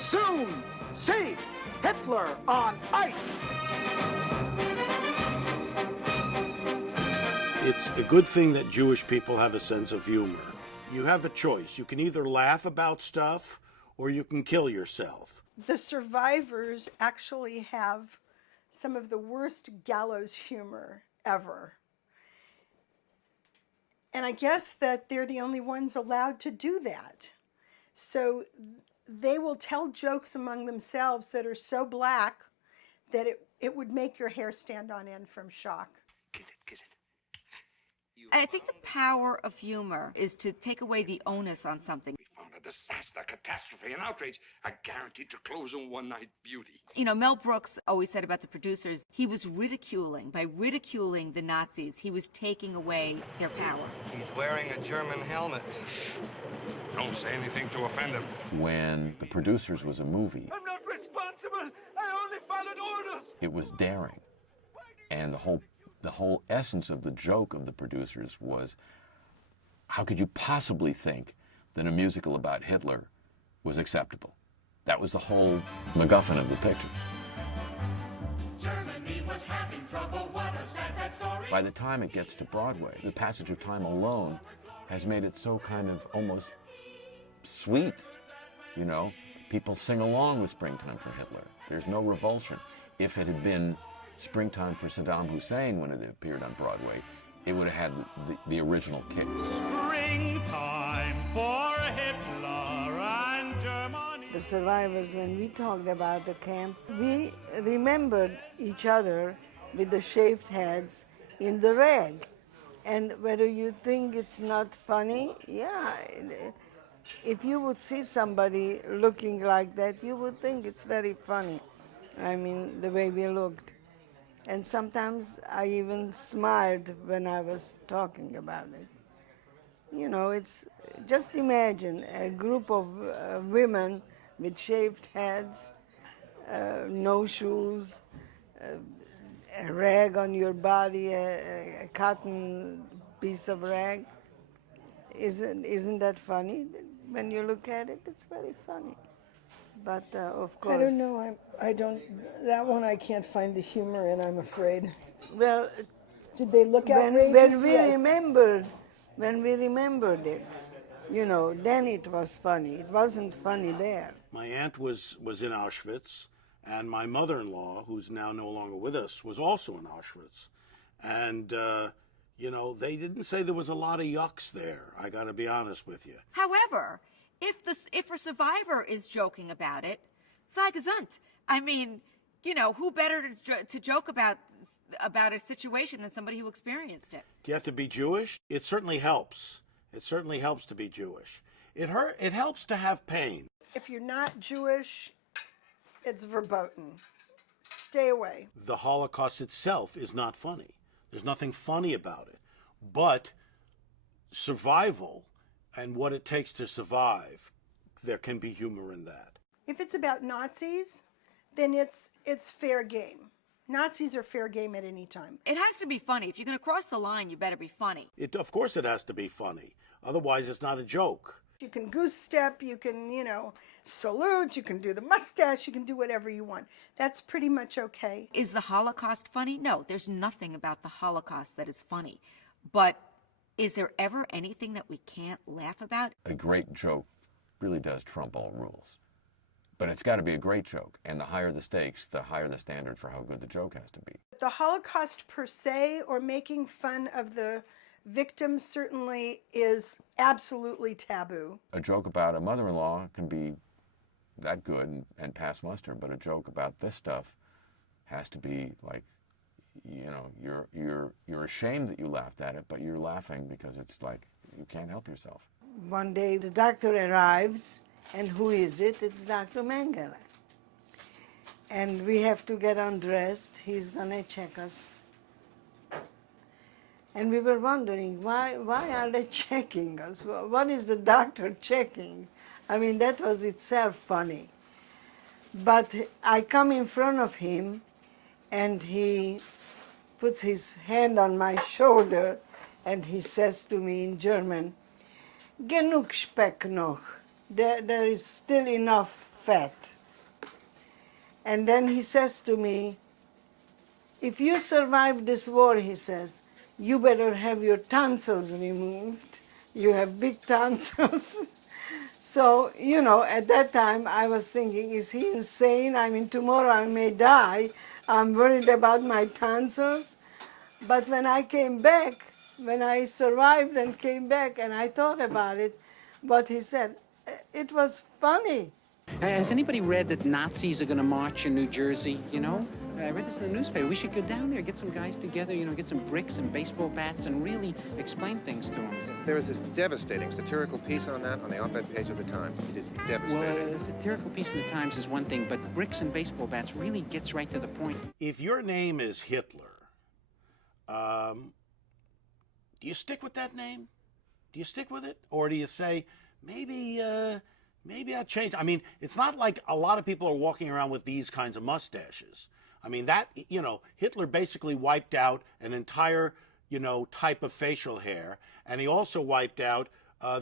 soon see Hitler on ice. It's a good thing that Jewish people have a sense of humor. You have a choice. You can either laugh about stuff or you can kill yourself. The survivors actually have some of the worst gallows humor ever. And I guess that they're the only ones allowed to do that. So they will tell jokes among themselves that are so black that it would make your hair stand on end from shock. Kiss it. I think the power of humor is to take away the onus on something. We found a disaster, catastrophe, and outrage. A guaranteed to close on one-night beauty. You know, Mel Brooks always said about the producers, he was by ridiculing the Nazis, he was taking away their power. He's wearing a German helmet. Don't say anything to offend him. When The Producers was a movie, I'm not responsible. I only followed orders. it was daring. And the whole essence of the joke of The Producers was, how could you possibly think that a musical about Hitler was acceptable? That was the whole MacGuffin of the picture. Germany was having trouble, what a sad story. By the time it gets to Broadway, the passage of time alone has made it so kind of almost sweet, you know? People sing along with Springtime for Hitler. There's no revulsion. If it had been Springtime for Saddam Hussein when it appeared on Broadway, it would have had the original kick. Springtime for Hitler and Germany. The survivors, when we talked about the camp, we remembered each other with the shaved heads in the rag. And whether you think it's not funny, yeah, if you would see somebody looking like that, you would think it's very funny. I mean, the way we looked. And sometimes I even smiled when I was talking about it. You know, it's just imagine a group of women with shaved heads, no shoes, a rag on your body, a cotton piece of rag. Isn't that funny? When you look at it, it's very funny. But of course, I don't know. I don't. That one I can't find the humor in. I'm afraid. Well, did they look outrageous? When we remembered it, you know, then it was funny. It wasn't funny there. My aunt was in Auschwitz, and my mother-in-law, who's now no longer with us, was also in Auschwitz. And, you know, they didn't say there was a lot of yucks there, I got to be honest with you. However, if a survivor is joking about it, sei gesund. I mean, you know, who better to joke about a situation than somebody who experienced it? Do you have to be Jewish? It certainly helps. It certainly helps to be Jewish. It helps to have pain. If you're not Jewish, it's verboten. Stay away. The Holocaust itself is not funny. There's nothing funny about it. But survival and what it takes to survive, there can be humor in that. If it's about Nazis, then it's fair game. Nazis are fair game at any time. It has to be funny. If you're going to cross the line, you better be funny. Of course it has to be funny. Otherwise, it's not a joke. You can goose step, you can, you know, salute, you can do the mustache, you can do whatever you want. That's pretty much okay. Is the Holocaust funny? No, there's nothing about the Holocaust that is funny. But is there ever anything that we can't laugh about? A great joke really does trump all rules. But it's got to be a great joke, and the higher the stakes, the higher the standard for how good the joke has to be. The Holocaust per se, or making fun of the victims, certainly is absolutely taboo. A joke about a mother-in-law can be that good and pass muster, but a joke about this stuff has to be like, you know, you're ashamed that you laughed at it, but you're laughing because it's like you can't help yourself. One day the doctor arrives, and who is it? It's Dr. Mengele. And we have to get undressed. He's gonna check us. And we were wondering, why are they checking us? What is the doctor checking? I mean, that was itself funny. But I come in front of him, and he puts his hand on my shoulder, and he says to me in German, "Genug Speck noch." There is still enough fat. And then he says to me, if you survive this war, he says, you better have your tonsils removed. You have big tonsils. So, you know, at that time I was thinking, is he insane? I mean, tomorrow I may die. I'm worried about my tonsils. But when I came back, when I survived and came back and I thought about it, what he said, it was funny. Has anybody read that Nazis are going to march in New Jersey, you know? I read this in the newspaper. We should go down there, get some guys together, you know, get some bricks and baseball bats and really explain things to them. There is this devastating satirical piece on that on the op-ed page of the Times. It is devastating. Well, a satirical piece in the Times is one thing, but bricks and baseball bats really gets right to the point. If your name is Hitler, do you stick with that name? Do you stick with it? Or do you say, maybe I'll change? I mean, it's not like a lot of people are walking around with these kinds of mustaches. I mean, that, you know, Hitler basically wiped out an entire, you know, type of facial hair, and he also wiped out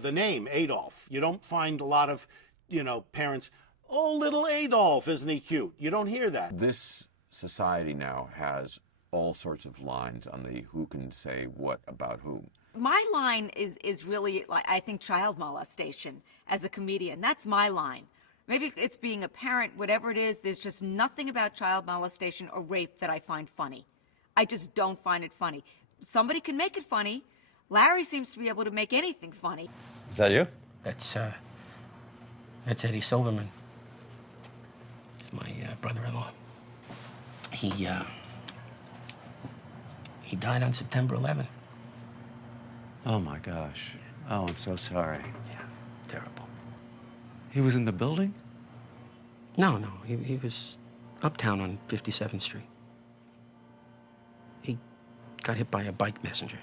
the name Adolf. You don't find a lot of, you know, parents, oh, little Adolf, isn't he cute? You don't hear that. This society now has all sorts of lines on the who can say what about whom. My line is really, like, I think, child molestation as a comedian. That's my line. Maybe it's being a parent, whatever it is, there's just nothing about child molestation or rape that I find funny. I just don't find it funny. Somebody can make it funny. Larry seems to be able to make anything funny. Is that you? That's Eddie Silverman. He's my brother-in-law. He died on September 11th. Oh my gosh. Oh, I'm so sorry. Yeah, terrible. He was in the building? No, he was uptown on 57th Street. He got hit by a bike messenger.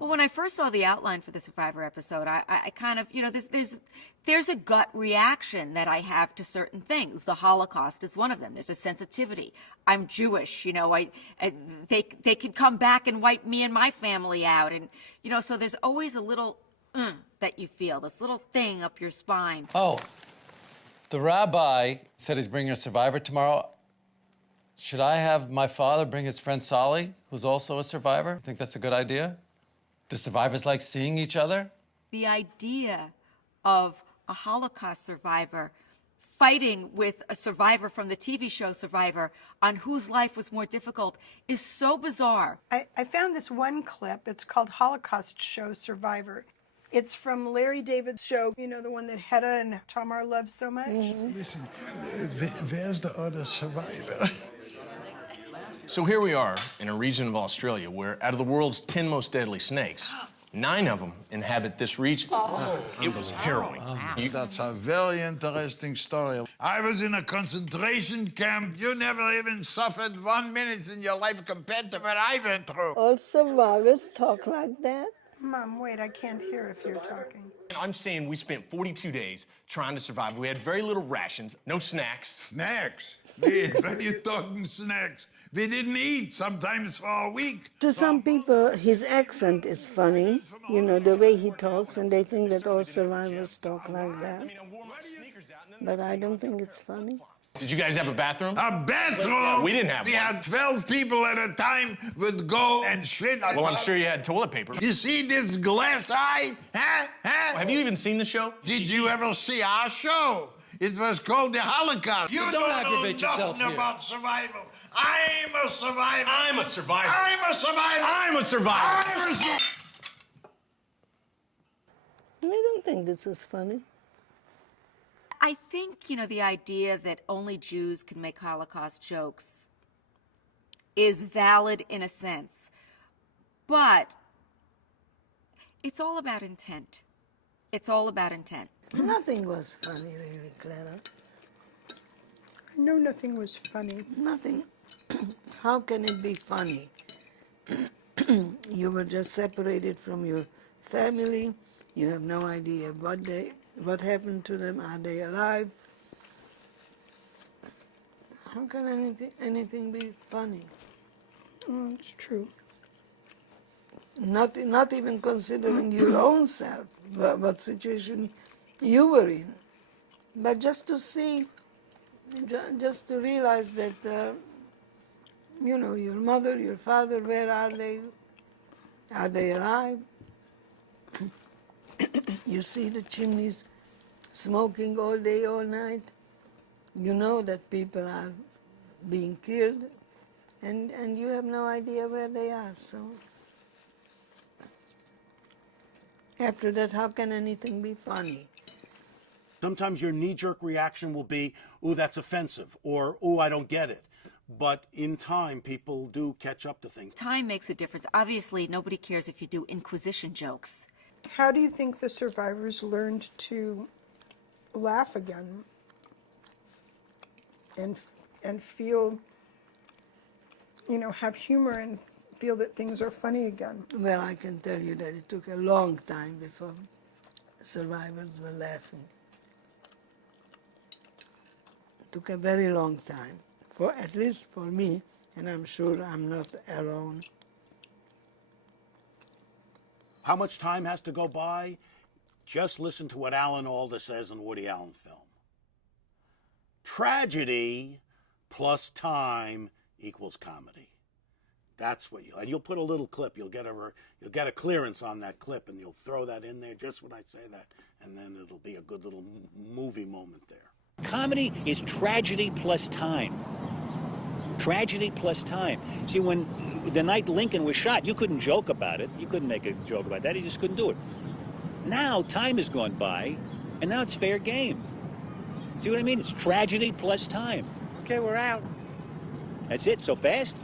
Well, when I first saw the outline for the Survivor episode, I kind of, you know, there's a gut reaction that I have to certain things. The Holocaust is one of them. There's a sensitivity. I'm Jewish, you know. They could come back and wipe me and my family out, and you know, so there's always a little that you feel, this little thing up your spine. Oh, the rabbi said he's bringing a survivor tomorrow. Should I have my father bring his friend Sally, who's also a survivor? Think that's a good idea? Do survivors like seeing each other? The idea of a Holocaust survivor fighting with a survivor from the TV show Survivor on whose life was more difficult is so bizarre. I found this one clip. It's called Holocaust Show Survivor. It's from Larry David's show, you know, the one that Hedda and Tamar love so much. Listen, where's the other survivor? So here we are in a region of Australia where, out of the world's 10 most deadly snakes, 9 of them inhabit this region. It was harrowing. That's a very interesting story. I was in a concentration camp. You never even suffered 1 minute in your life compared to what I went through. All survivors talk like that? Mom, wait, I can't hear if you're talking. I'm saying we spent 42 days trying to survive. We had very little rations, no snacks. Snacks? When you're talking snacks, we didn't eat sometimes for a week. To some people, his accent is funny, you know, the way he talks, and they think that all survivors talk like that. But I don't think it's funny. Did you guys have a bathroom? A bathroom? We didn't have We one. had 12 people at a time would go and shit. Well, I'm sure you had toilet paper. You see this glass eye? Huh? Have you even seen the show? Did you ever see our show? It was called the Holocaust. You don't aggravate know yourself nothing here. about survival. I'm a survivor. I'm a survivor. I'm a survivor. I'm a survivor. I'm a survivor. I don't think this is funny. I think, you know, the idea that only Jews can make Holocaust jokes is valid in a sense, but it's all about intent. It's all about intent. Nothing was funny, really, Clara. I know nothing was funny. Nothing. How can it be funny? You were just separated from your family. You have no idea what happened to them. Are they alive? How can anything be funny? Oh, it's true. Not even considering your own self, what situation you were in. But just to see, just to realize that, you know, your mother, your father, where are they? Are they alive? You see the chimneys smoking all day, all night. You know that people are being killed, and you have no idea where they are. So after that, how can anything be funny? Sometimes your knee-jerk reaction will be, ooh, that's offensive, or ooh, I don't get it. But in time, people do catch up to things. Time makes a difference. Obviously, nobody cares if you do Inquisition jokes. How do you think the survivors learned to laugh again and feel, you know, have humor and feel that things are funny again? Well, I can tell you that it took a long time before survivors were laughing. It took a very long time, for at least for me, and I'm sure I'm not alone. How much time has to go by? Just listen to what Alan Alda says in Woody Allen film. Tragedy plus time equals comedy. That's what and you'll put a little clip. You'll get a clearance on that clip, and you'll throw that in there just when I say that, and then it'll be a good little movie moment there. Comedy is tragedy plus time. Tragedy plus time. See, when the night Lincoln was shot, you couldn't joke about it. You couldn't make a joke about that. You just couldn't do it. Now, time has gone by, and now it's fair game. See what I mean? It's tragedy plus time. Okay, we're out. That's it. So fast?